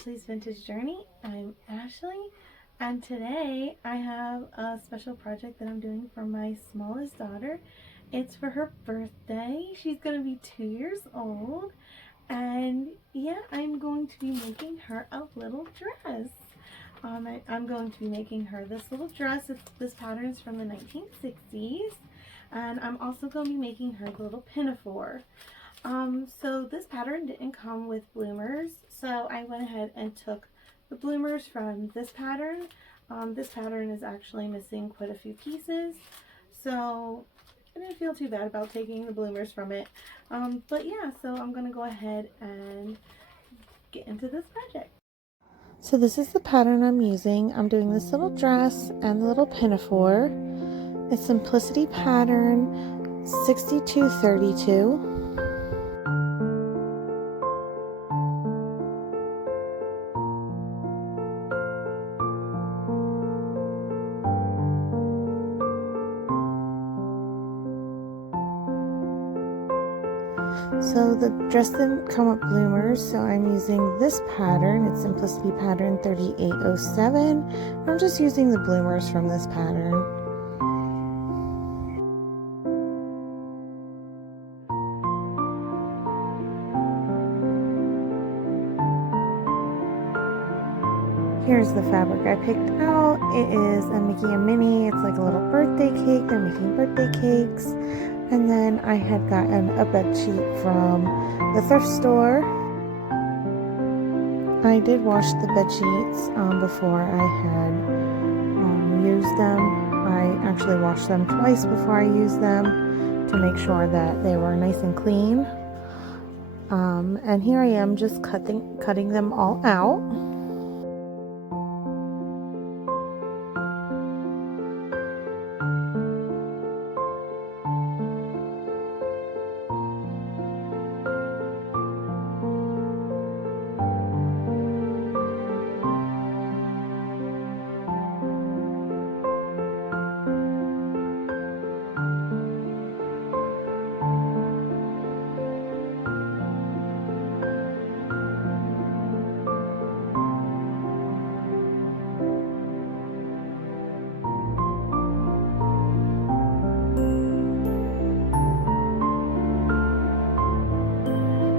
Ashley's Vintage Journey. I'm Ashley, and today I have a special project that I'm doing for my smallest daughter. It's for her birthday. She's going to be 2 years old, and yeah, I'm going to be making her a little dress. I'm going to be making her this little dress. This pattern is from the 1960s, and I'm also going to be making her the little pinafore. So this pattern didn't come with bloomers, so I went ahead and took the bloomers from this pattern. This pattern is actually missing quite a few pieces, so I didn't feel too bad about taking the bloomers from it. But yeah, so I'm going to go ahead and get into this project. So this is the pattern I'm using. I'm doing this little dress and the little pinafore. It's Simplicity pattern 6232. So the dress didn't come with bloomers, so I'm using this pattern. It's Simplicity pattern 3807. I'm just using the bloomers from this pattern. Here's the fabric I picked out. I'm making a mini. It's like a little birthday cake. They're making birthday cakes. And then I had gotten a bed sheet from the thrift store. I did wash the bed sheets before I had used them. I actually washed them twice before I used them to make sure that they were nice and clean. And here I am just cutting them all out.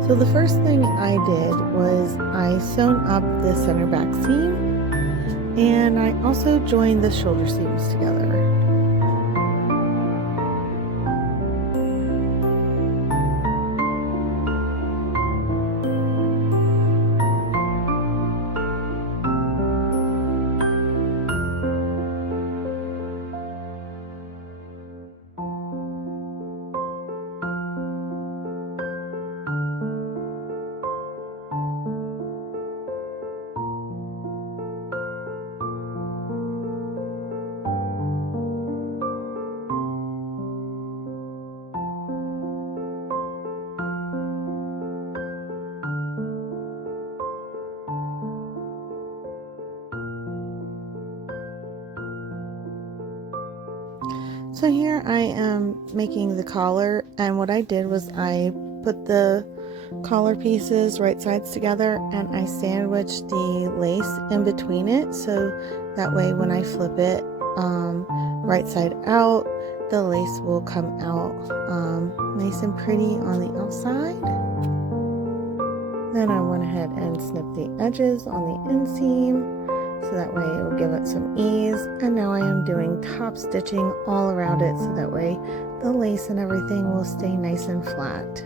So the first thing I did was I sewn up the center back seam, and I also joined the shoulder seams together. So here I am making the collar, and what I did was I put the collar pieces right sides together and I sandwiched the lace in between it, so that way when I flip it right side out, the lace will come out nice and pretty on the outside. Then I went ahead and snipped the edges on the inseam, so that way it will give it some ease. And now I am doing top stitching all around it, so that way the lace and everything will stay nice and flat.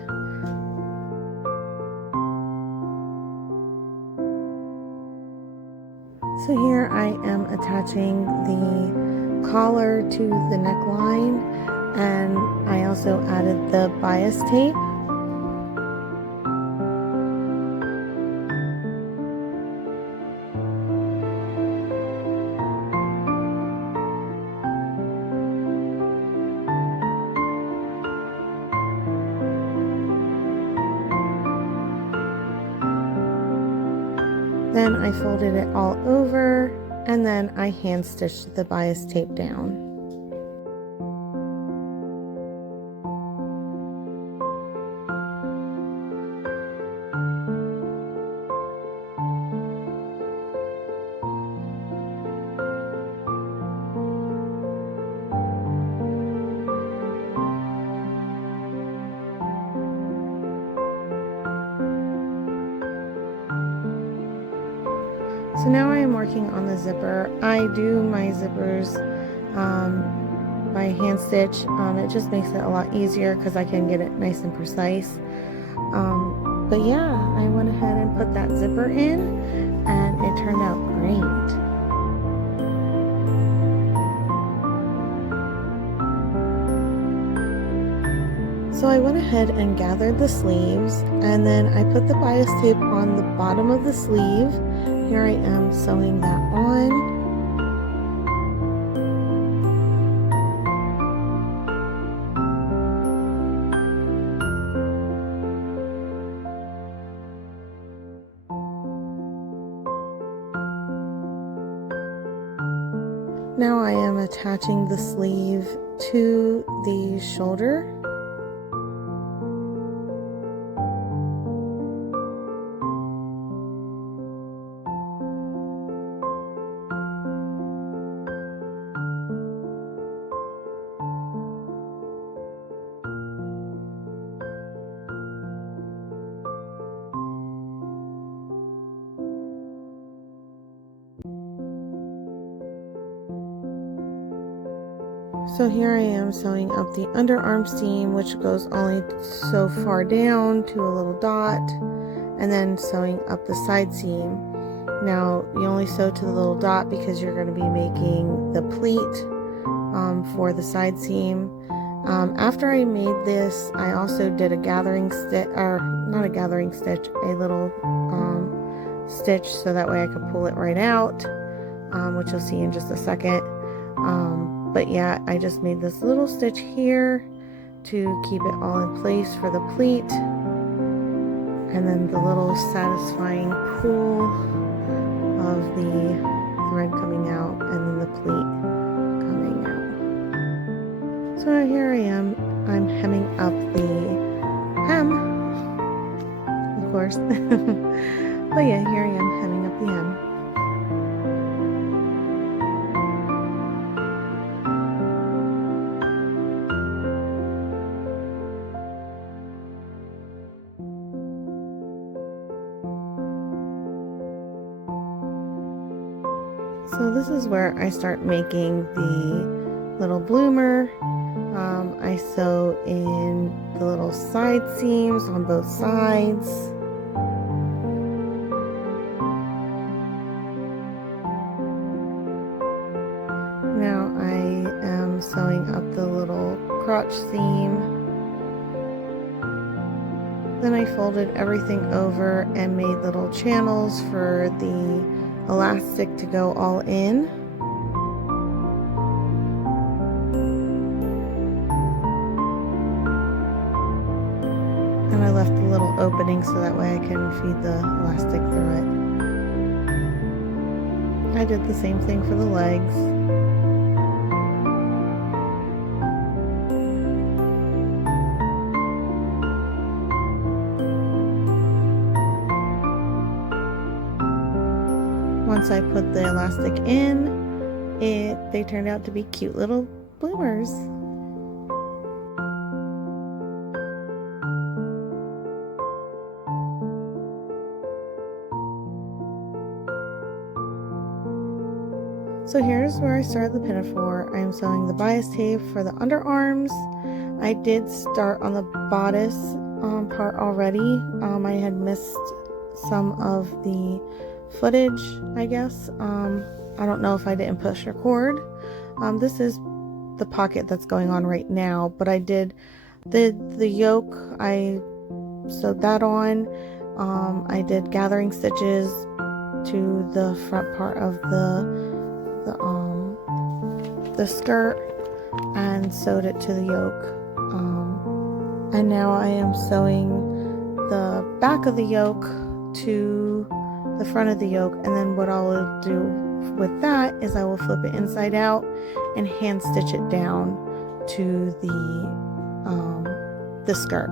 So here I am attaching the collar to the neckline, and I also added the bias tape. Then I folded it all over, and then I hand stitched the bias tape down. So now I am working on the zipper. I do my zippers by hand stitch. It just makes it a lot easier because I can get it nice and precise. But yeah, I went ahead and put that zipper in and it turned out great. So I went ahead and gathered the sleeves, and then I put the bias tape on the bottom of the sleeve. Here I am sewing that on. Now I am attaching the sleeve to the shoulder. So here I am sewing up the underarm seam, which goes only so far down to a little dot, and then sewing up the side seam. Now you only sew to the little dot because you're going to be making the pleat for the side seam. After I made this, I also did a gathering stitch, or not a gathering stitch, a little stitch, so that way I could pull it right out, which you'll see in just a second. But yeah, I just made this little stitch here to keep it all in place for the pleat, and then the little satisfying pull of the thread coming out, and then the pleat coming out. So here I am, I'm hemming up the hem, of course. But yeah, here I am hemming up the hem. So this is where I start making the little bloomer. I sew in the little side seams on both sides. Now I am sewing up the little crotch seam. Then I folded everything over and made little channels for the elastic to go all in. And I left a little opening so that way I can feed the elastic through it. I did the same thing for the legs. Once I put the elastic in, they turned out to be cute little bloomers. So here's where I started the pinafore. I'm sewing the bias tape for the underarms. I did start on the bodice part already. I had missed some of the footage, I guess. I don't know if I didn't push record. This is the pocket that's going on right now, but I did the yoke, I sewed that on. I did gathering stitches to the front part of the skirt and sewed it to the yoke. And now I am sewing the back of the yoke to the front of the yoke, and then what I will do with that is I will flip it inside out and hand stitch it down to the skirt.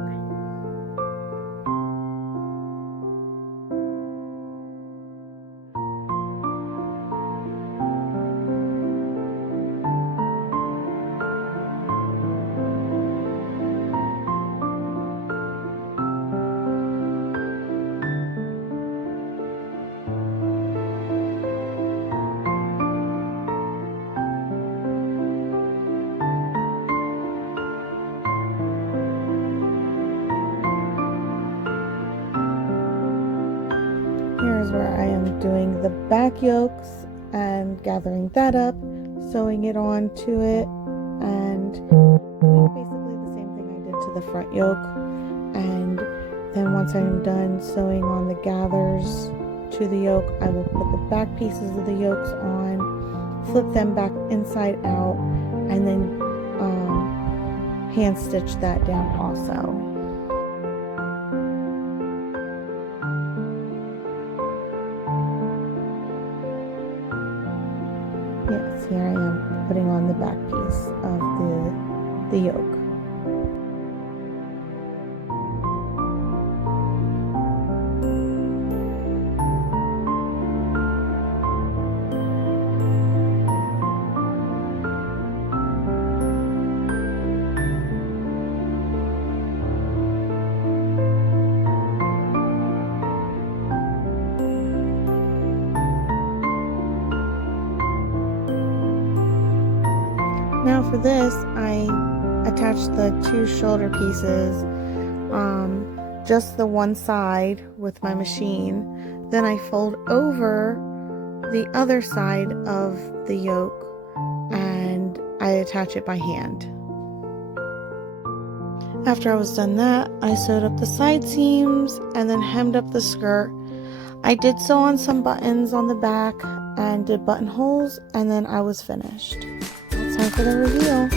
here's where I am doing the back yolks and gathering that up, sewing it onto it, and doing basically the same thing I did to the front yoke. And then once I'm done sewing on the gathers to the yoke, I will put the back pieces of the yokes on, flip them back inside out, and then hand stitch that down also. Yes, here I am putting on the back piece of the yoke. Now for this, I attached the two shoulder pieces, just the one side with my machine. Then I fold over the other side of the yoke and I attach it by hand. After I was done that, I sewed up the side seams and then hemmed up the skirt. I did sew on some buttons on the back and did buttonholes, and then I was finished. Time for the reveal.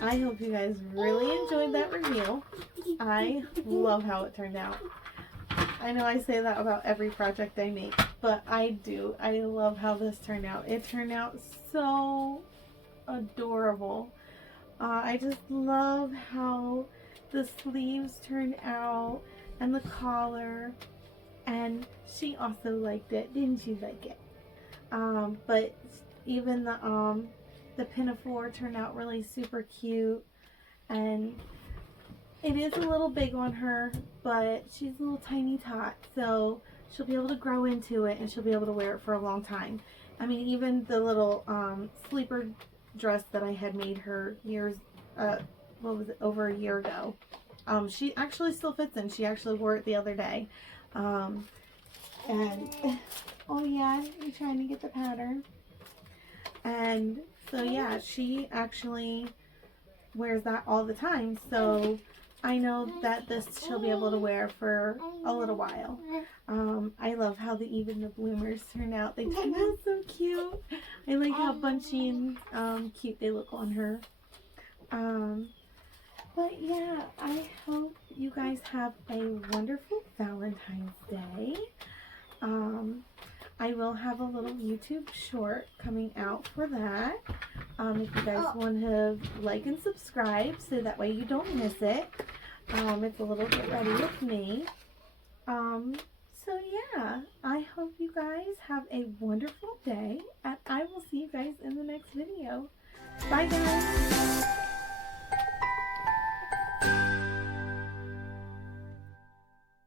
I hope you guys really enjoyed that reveal. I love how it turned out. I know I say that about every project I make, but I do. I love how this turned out. It turned out so adorable. I just love how the sleeves turned out and the collar, and she also liked it. Didn't you like it? But even the pinafore turned out really super cute, and it is a little big on her, but she's a little tiny tot, so she'll be able to grow into it and she'll be able to wear it for a long time. I mean, even the little sleeper dress that I had made her over a year ago, she actually still fits in. She actually wore it the other day. And, oh yeah, you're trying to get the pattern. And so yeah, she actually wears that all the time. So I know that this she'll be able to wear for a little while. I love how even the bloomers turn out. They turn out so cute. I like how bunchy and cute they look on her. But yeah, I hope you guys have a wonderful Valentine's Day. I will have a little YouTube short coming out for that. If you guys want to like and subscribe so that way you don't miss it. It's a little Get Ready with Me. So yeah, I hope you guys have a wonderful day, and I will see you guys in the next video. Bye guys!